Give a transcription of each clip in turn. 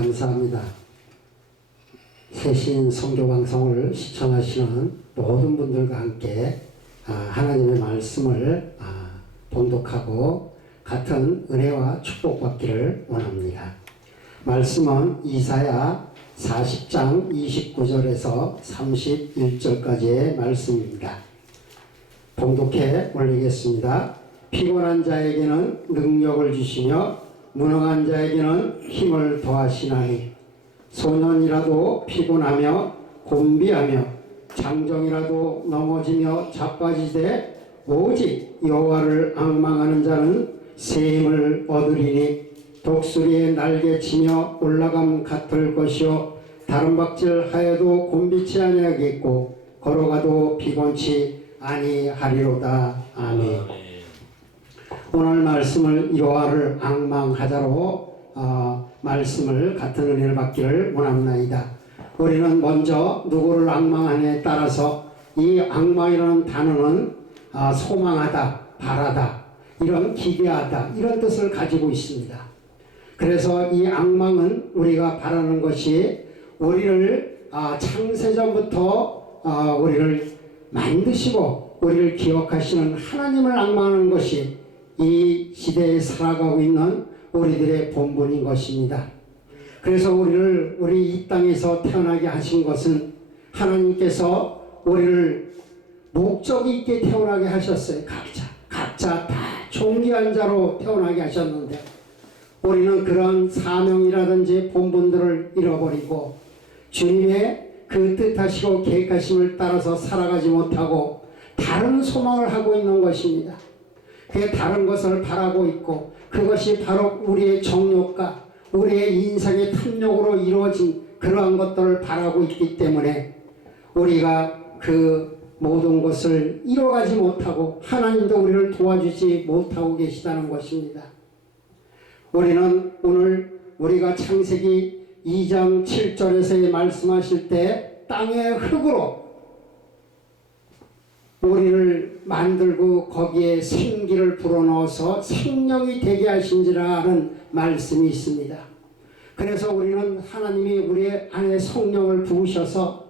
감사합니다. 새신 선교방송을 시청하시는 모든 분들과 함께 하나님의 말씀을 봉독하고 같은 은혜와 축복받기를 원합니다. 말씀은 이사야 40장 29절에서 31절까지의 말씀입니다. 봉독해 올리겠습니다. 피곤한 자에게는 능력을 주시며 무능한 자에게는 힘을 더하시나니 소년이라도 피곤하며 곤비하며 장정이라도 넘어지며 자빠지되 오직 여호와를 앙망하는 자는 새 힘을 얻으리니 독수리의 날개치며 올라감 같을 것이요 다른 박질하여도 곤비치 아니하겠고 걸어가도 피곤치 아니하리로다. 아멘. 오늘 말씀을 여호와를 앙망하자로 말씀을 같은 은혜를 받기를 원합니다. 우리는 먼저 누구를 앙망하냐에 따라서 이 앙망이라는 단어는 소망하다, 바라다, 이런 기대하다, 이런 뜻을 가지고 있습니다. 그래서 이 앙망은 우리가 바라는 것이 우리를 창세전부터 우리를 만드시고 우리를 기억하시는 하나님을 앙망하는 것이 이 시대에 살아가고 있는 우리들의 본분인 것입니다. 그래서 우리 이 땅에서 태어나게 하신 것은 하나님께서 우리를 목적이 있게 태어나게 하셨어요. 각자 다 존귀한 자로 태어나게 하셨는데 우리는 그런 사명이라든지 본분들을 잃어버리고 주님의 그 뜻하시고 계획하심을 따라서 살아가지 못하고 다른 소망을 하고 있는 것입니다. 그 다른 것을 바라고 있고 그것이 바로 우리의 정욕과 우리의 인생의 탐욕으로 이루어진 그러한 것들을 바라고 있기 때문에 우리가 그 모든 것을 이뤄가지 못하고 하나님도 우리를 도와주지 못하고 계시다는 것입니다. 우리는 오늘 우리가 창세기 2장 7절에서 말씀하실 때 땅의 흙으로 우리를 만들고 거기에 생기를 불어넣어서 생명이 되게 하신지라 하는 말씀이 있습니다. 그래서 우리는 하나님이 우리 안에 성령을 부으셔서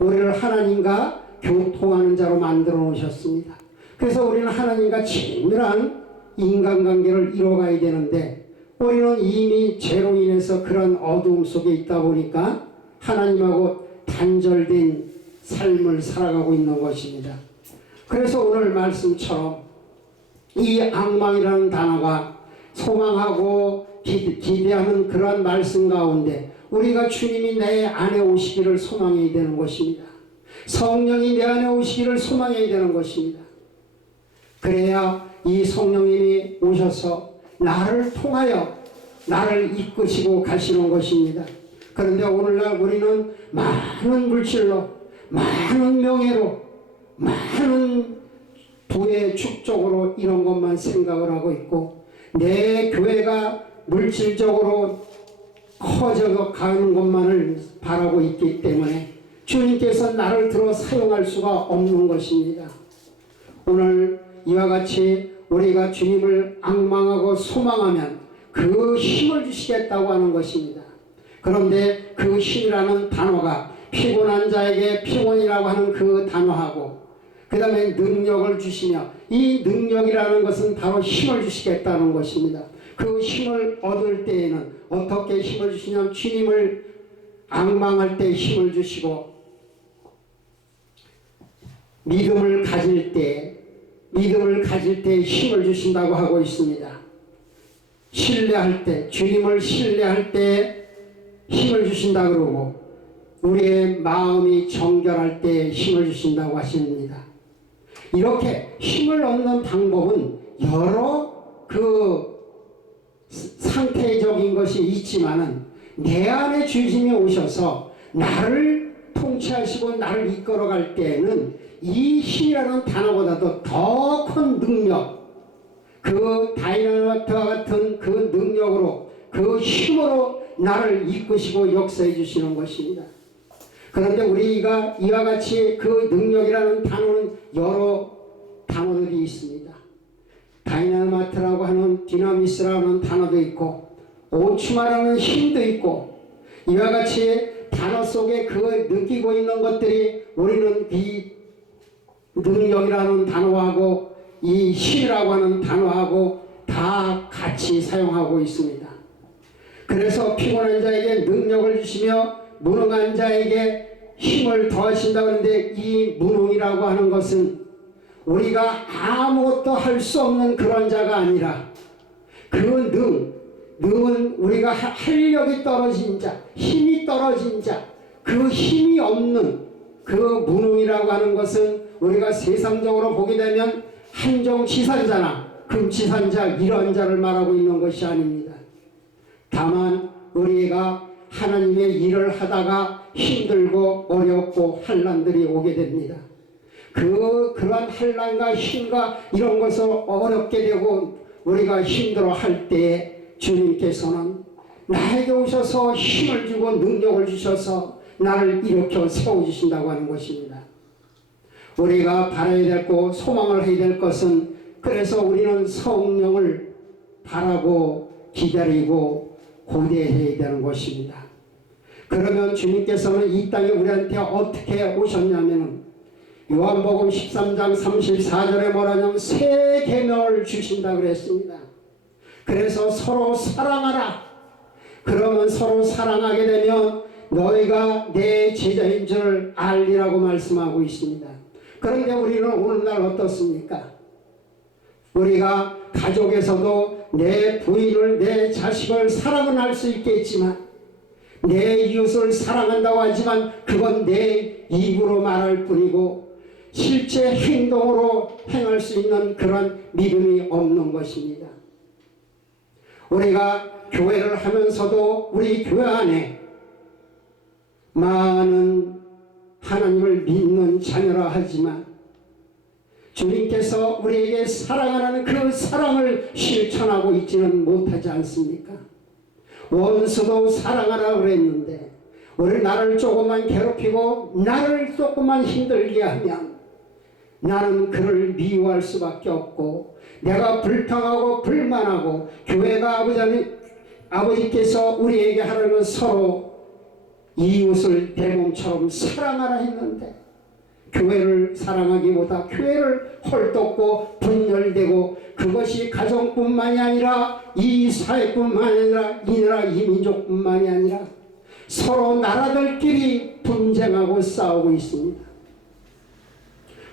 우리를 하나님과 교통하는 자로 만들어 놓으셨습니다. 그래서 우리는 하나님과 친밀한 인간관계를 이뤄가야 되는데 우리는 이미 죄로 인해서 그런 어두움 속에 있다 보니까 하나님하고 단절된 삶을 살아가고 있는 것입니다. 그래서 오늘 말씀처럼 이 앙망이라는 단어가 소망하고 기대하는 그런 말씀 가운데 우리가 주님이 내 안에 오시기를 소망해야 되는 것입니다. 성령이 내 안에 오시기를 소망해야 되는 것입니다. 그래야 이 성령님이 오셔서 나를 통하여 나를 이끄시고 가시는 것입니다. 그런데 오늘날 우리는 많은 물질로 많은 명예로 많은 부의 축적으로 이런 것만 생각을 하고 있고 내 교회가 물질적으로 커져가는 것만을 바라고 있기 때문에 주님께서 나를 들어 사용할 수가 없는 것입니다. 오늘 이와 같이 우리가 주님을 앙망하고 소망하면 그 힘을 주시겠다고 하는 것입니다. 그런데 그 힘이라는 단어가 피곤한 자에게 피곤이라고 하는 그 단어하고 그 다음에 능력을 주시며 이 능력이라는 것은 바로 힘을 주시겠다는 것입니다. 그 힘을 얻을 때에는 어떻게 힘을 주시냐면 주님을 앙망할 때 힘을 주시고 믿음을 가질 때 힘을 주신다고 하고 있습니다. 신뢰할 때 주님을 신뢰할 때 힘을 주신다 그러고 우리의 마음이 정결할 때 힘을 주신다고 하십니다. 이렇게 힘을 얻는 방법은 여러 상태적인 것이 있지만은 내 안에 주님이 오셔서 나를 통치하시고 나를 이끌어갈 때에는 이 힘이라는 단어보다도 더 큰 능력, 그 다이너마이트와 같은 그 능력으로 그 힘으로 나를 이끄시고 역사해 주시는 것입니다. 그런데 우리가 이와 같이 그 능력이라는 단어는 여러 단어들이 있습니다. 다이나마트라고 하는 디나미스라는 단어도 있고 오추마라는 힘도 있고 이와 같이 단어 속에 그 느끼고 있는 것들이 우리는 이 능력이라는 단어하고 이 힘이라고 하는 단어하고 다 같이 사용하고 있습니다. 그래서 피곤한 자에게 능력을 주시며 무능한 자에게 힘을 더하신다고 하는데, 이 무능이라고 하는 것은 우리가 아무것도 할 수 없는 그런 자가 아니라, 능은 우리가 활력이 떨어진 자, 힘이 떨어진 자, 그 힘이 없는 그 무능이라고 하는 것은 우리가 세상적으로 보게 되면 한정지산자나 금지산자, 이런 자를 말하고 있는 것이 아닙니다. 다만 우리가 하나님의 일을 하다가 힘들고 어렵고 환난들이 오게 됩니다. 그런 환난과 힘과 이런 것을 어렵게 되고 우리가 힘들어 할 때에 주님께서는 나에게 오셔서 힘을 주고 능력을 주셔서 나를 일으켜 세워주신다고 하는 것입니다. 우리가 바라야 될 것, 소망을 해야 될 것은, 그래서 우리는 성령을 바라고 기다리고 고대해야 되는 것입니다. 그러면 주님께서는 이 땅에 우리한테 어떻게 오셨냐면, 요한복음 13장 34절에 뭐라냐면 새 계명을 주신다 그랬습니다. 그래서 서로 사랑하라. 그러면 서로 사랑하게 되면 너희가 내 제자인 줄 알리라고 말씀하고 있습니다. 그런데 우리는 오늘날 어떻습니까? 우리가 가족에서도 내 부인을, 내 자식을 사랑은 할 수 있겠지만, 내 이웃을 사랑한다고 하지만 그건 내 입으로 말할 뿐이고 실제 행동으로 행할 수 있는 그런 믿음이 없는 것입니다. 우리가 교회를 하면서도 우리 교회 안에 많은 하나님을 믿는 자녀라 하지만 주님께서 우리에게 사랑하는 그 사랑을 실천하고 있지는 못하지 않습니까? 원수도 사랑하라 그랬는데, 우리 나를 조금만 괴롭히고 나를 조금만 힘들게 하면 나는 그를 미워할 수밖에 없고, 내가 불평하고 불만하고, 교회가 아버지께서 우리에게 하라는 서로 이웃을 내 몸처럼 사랑하라 했는데, 교회를 사랑하기보다 교회를 헐뜯고 분열되고, 그것이 가정뿐만이 아니라 이 사회뿐만 아니라 이 나라 이 민족뿐만이 아니라 서로 나라들끼리 분쟁하고 싸우고 있습니다.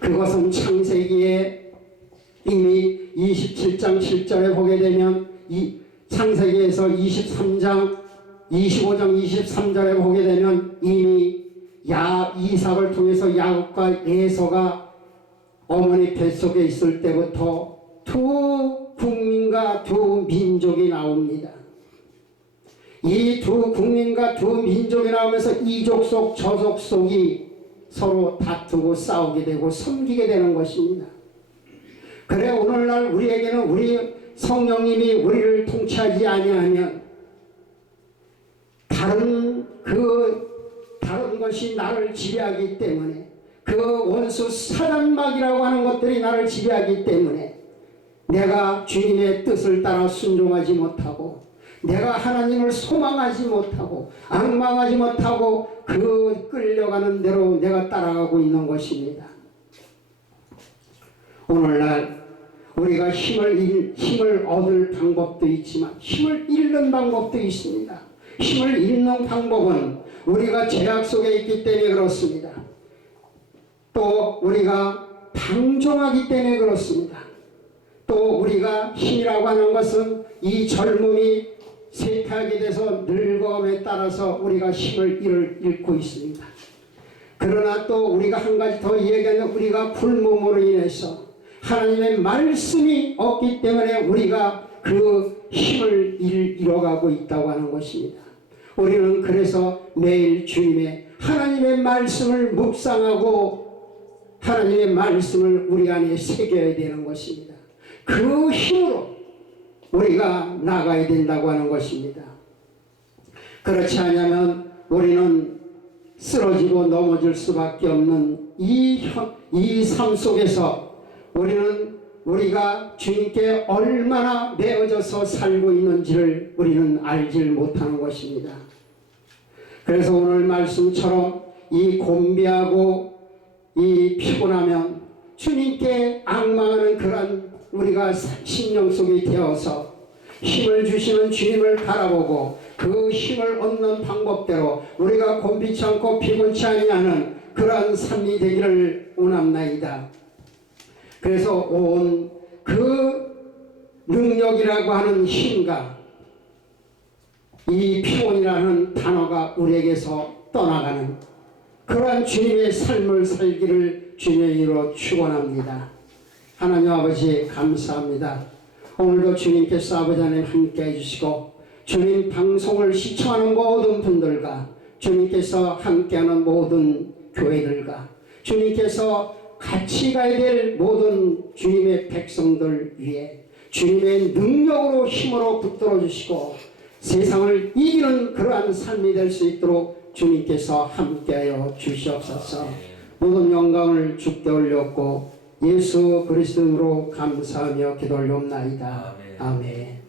그것은 창세기에 이미 27장 7절에 보게 되면, 이 창세기에서 25장 23절에 보게 되면 이미 이삭을 통해서 야곱과 에서가 어머니 뱃속에 있을 때부터 두 국민과 두 민족이 나옵니다. 이 두 국민과 두 민족이 나오면서 이족 속 저족 속이 서로 다투고 싸우게 되고 섬기게 되는 것입니다. 그래 오늘날 우리에게는 우리 성령님이 우리를 통치하지 아니하면 다른 것이 나를 지배하기 때문에, 그 원수 사단막이라고 하는 것들이 나를 지배하기 때문에 내가 주님의 뜻을 따라 순종하지 못하고, 내가 하나님을 소망하지 못하고 앙망하지 못하고 그 끌려가는 대로 내가 따라가고 있는 것입니다. 오늘날 우리가 힘을 얻을 방법도 있지만 힘을 잃는 방법도 있습니다. 힘을 잃는 방법은 우리가 죄악 속에 있기 때문에 그렇습니다. 또 우리가 방종하기 때문에 그렇습니다. 또 우리가 힘이라고 하는 것은 이 젊음이 쇠퇴하게 돼서 늙음에 따라서 우리가 힘을 잃고 있습니다. 그러나 또 우리가 한 가지 더 이야기하면, 우리가 굶음으로 인해서 하나님의 말씀이 없기 때문에 우리가 그 힘을 잃어가고 있다고 하는 것입니다. 우리는 그래서 매일 주님의 하나님의 말씀을 묵상하고 하나님의 말씀을 우리 안에 새겨야 되는 것입니다. 그 힘으로 우리가 나가야 된다고 하는 것입니다. 그렇지 않으면 우리는 쓰러지고 넘어질 수밖에 없는 이 삶 속에서 우리가 주님께 얼마나 매어져서 살고 있는지를 우리는 알지 못하는 것입니다. 그래서 오늘 말씀처럼 이 곤비하고 이 피곤하면 주님께 앙망하는 그런 우리가 심령 속에 되어서 힘을 주시는 주님을 바라보고 그 힘을 얻는 방법대로 우리가 곤비치 않고 피곤치 아니하는 그러한 삶이 되기를 원합나이다. 그래서 온 그 능력이라고 하는 힘과 이 피곤이라는 단어가 우리에게서 떠나가는 그러한 주님의 삶을 살기를 주님의 이름으로 축원합니다. 하나님 아버지 감사합니다. 오늘도 주님께서 아버지 하나님 함께 해주시고 주님 방송을 시청하는 모든 분들과 주님께서 함께하는 모든 교회들과 주님께서 같이 가야 될 모든 주님의 백성들 위해 주님의 능력으로 힘으로 붙들어 주시고 세상을 이기는 그러한 삶이 될 수 있도록 주님께서 함께하여 주시옵소서. 모든 영광을 주께 올렸고 예수 그리스도로 감사하며 기도 올려옵나이다. 아멘.